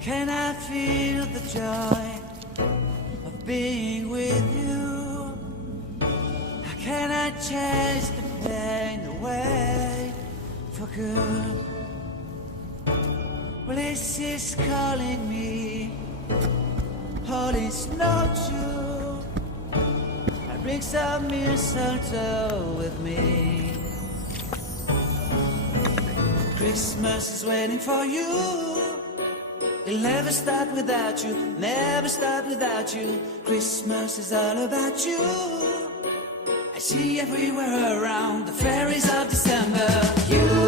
Can I feel the joy of being with you? How can I chase the pain away for good? Well, this is calling me, all is not true. I bring some mistletoe with me. Christmas is waiting for you. It'll never start without you, never start without you. Christmas is all about you. I see everywhere around the fairies of December. You